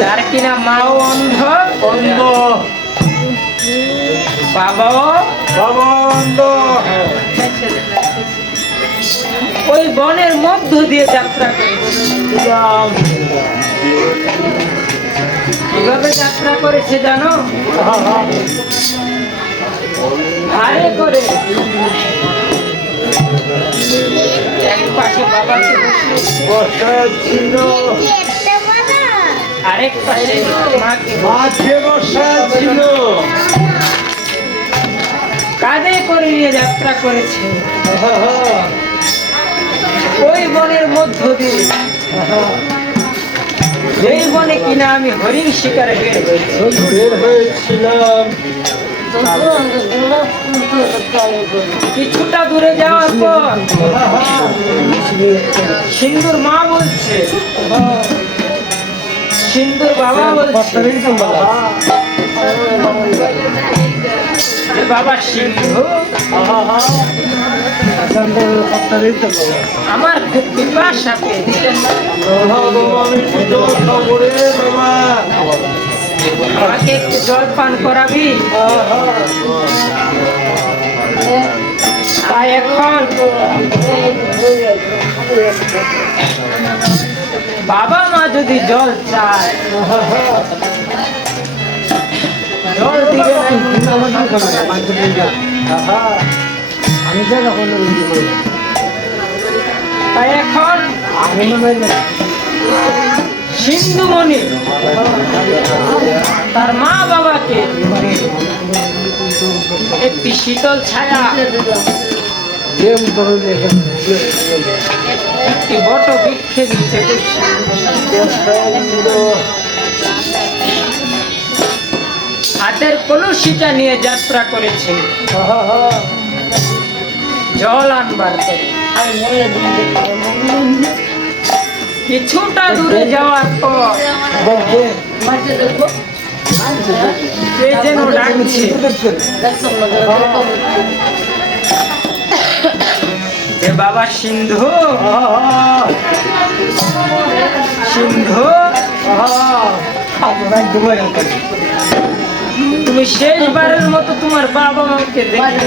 যার কিনা মাও অন্ধ অন্ধ, বাবাও অন্ধ, ওই বনের মধ্য দিয়ে যাত্রা করে। কিভাবে যাত্রা করেছে জানো? ভারে করে এক পাশে বাবাকে বসা ছিল, আরেক পাশে মাকে বসা ছিল, কাঁধে করে নিয়ে যাত্রা করেছে ওই বনের মধ্য দিয়ে, যেই বনে কিনা আমি হরিণ শিকারে বের হয়েছিলাম। কিছুটা দূরে যাওয়ার পর সিন্ধুর মা বলছে, সিন্ধুর বাবা বলছে, বাবা সিন্ধু, আমার খুব পিপাসা পেয়েছে, আমাকে একটু জল পান করাবি? তাই এখন বাবা মা যদি জল চায় জল দিবে, তাই এখন সিন্ধুমণি তার মা বাবাকে একটি শীতল ছায়া, একটি বট বৃক্ষে দিচ্ছে, হাতের কলসিটা নিয়ে যাত্রা করেছে জল আনবার করে। কিছুটা দূরে যাওয়ার পর কে যেন ডাকছে, যে বাবা সিন্ধু, সিন্ধু, তুমি শেষবারের মতো তোমার বাবা মাকে দেখে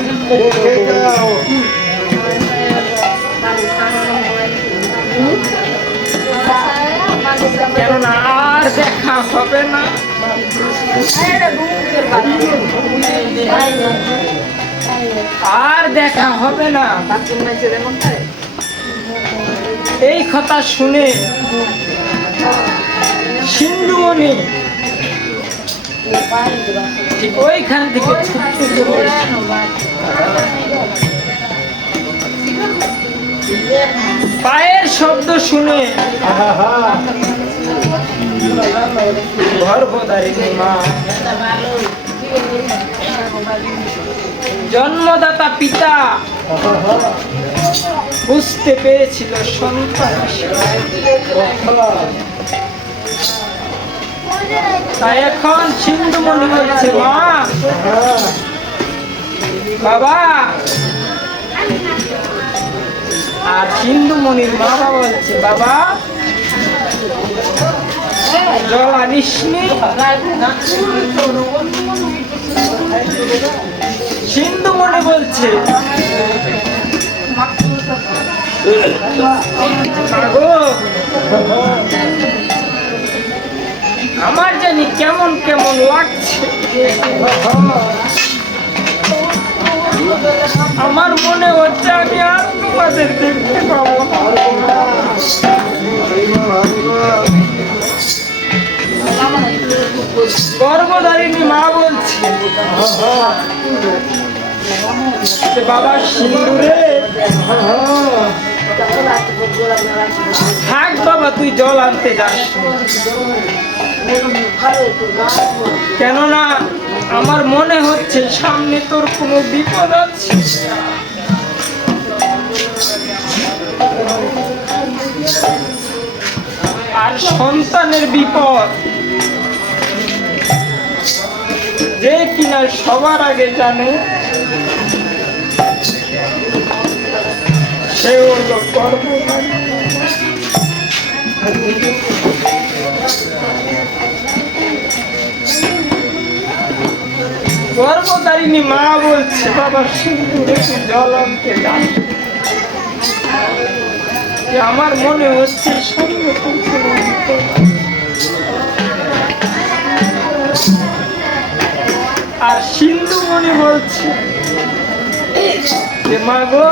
কেননা আর দেখা হবে না, আর দেখা হবে না। এই কথা শুনে সিন্ধুমণি ঠিক ওইখান থেকে ছুটতে শুরু, পায়ের শব্দ শুনে গর্ভধারিণী মা, জন্মদাতা পিতা বুঝতে পেরেছিল সন্তান, তাই এখন সিন্ধুমণি বলছে, মা বাবা, আর সিন্ধুমণির মা বাবা বলছে, বাবা জল আনিসনি? সিন্ধুমণি বলছে, আমার জানি কেমন কেমন লাগছে, আমার মনে হচ্ছে আমি আর তোমাদের দেখতে পাবো না। গর্ভধারিণী মা বলছে, বাবা সিন্ধুরে, থাক বাবা, তুই জল আনতে যাস, কেননা আমার মনে হচ্ছে সামনে তোর কোনো বিপদ আছে। আর সন্তানের বিপদ যে কিনা সবার আগে জানে সে হলো গর্ভধারিণী। পারিনি, মা বলছে বাবা সিন্দুরে জল আনতে যান। আমার মনে হচ্ছে আর সিন্ধু মনে বলছে যে মা গো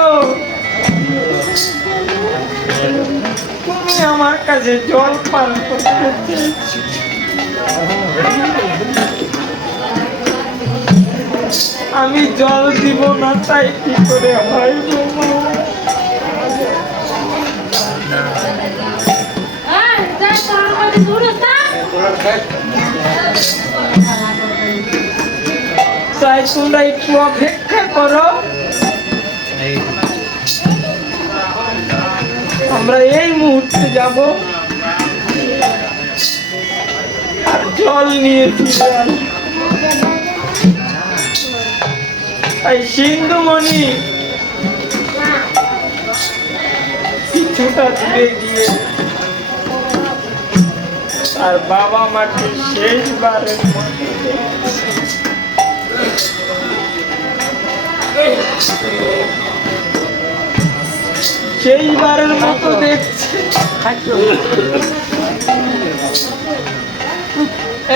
তুমি আমার কাছে জল পান করতে চেয়েছো, আমি জল দিব না তাই কি করে হয় গো মা? তাই তোমরা একটু অপেক্ষা করো, আমরা এই মুহূর্তে যাব আর জল নিয়ে ফিরে আসবো। তাই সিন্ধুমণি কিছুটা দূরে গিয়ে আর বাবা মাকে শেষবারের মতো শেষবারের মতো দেখছে।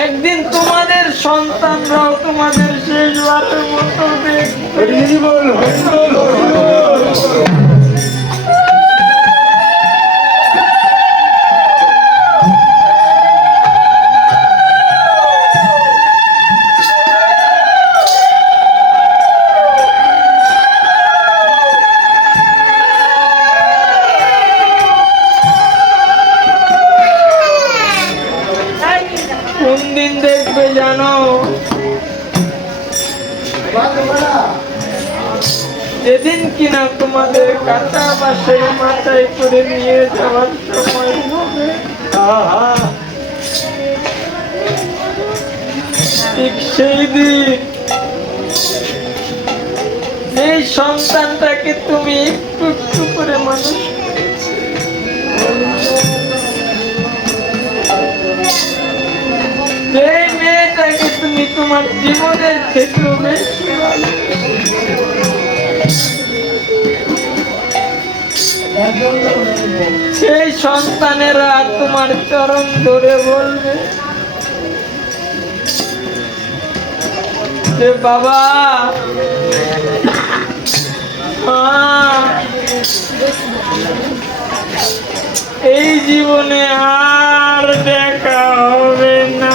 একদিন তোমাদের সন্তানরাও তোমাদের শেষবারের মতো দেখবে। কোন দিন দেখবে জানো? যেদিন কিনা তোমাদের কাটা বাসের মাথায় করে নিয়ে যাওয়ার সময় হবে, ঠিক সেই দিন এই সন্তানটাকে তুমি একটু একটু করে মানুষ করেছে, যে মেয়েটাকে তুমি তোমার জীবনের থেকেও বেশি সেই সন্তানেরা তোমার চরণ ধরে বলবে যে বাবা এই জীবনে আর দেখা হবে না,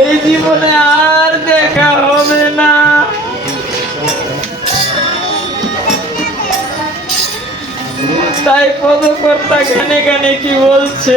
এই জীবনে আর দেখা হবে না। তাই পদকর্তা গানে গানে কি বলছে?